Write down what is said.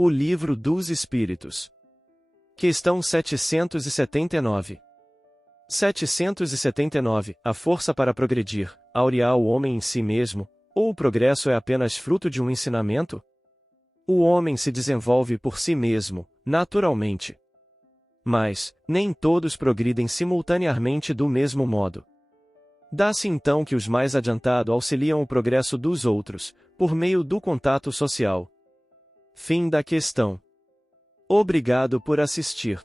O Livro dos Espíritos. Questão 779. 779. A força para progredir, aurear o homem em si mesmo, ou o progresso é apenas fruto de um ensinamento? O homem se desenvolve por si mesmo, naturalmente. Mas, nem todos progridem simultaneamente do mesmo modo. Dá-se então que os mais adiantados auxiliam o progresso dos outros, por meio do contato social. Fim da questão. Obrigado por assistir.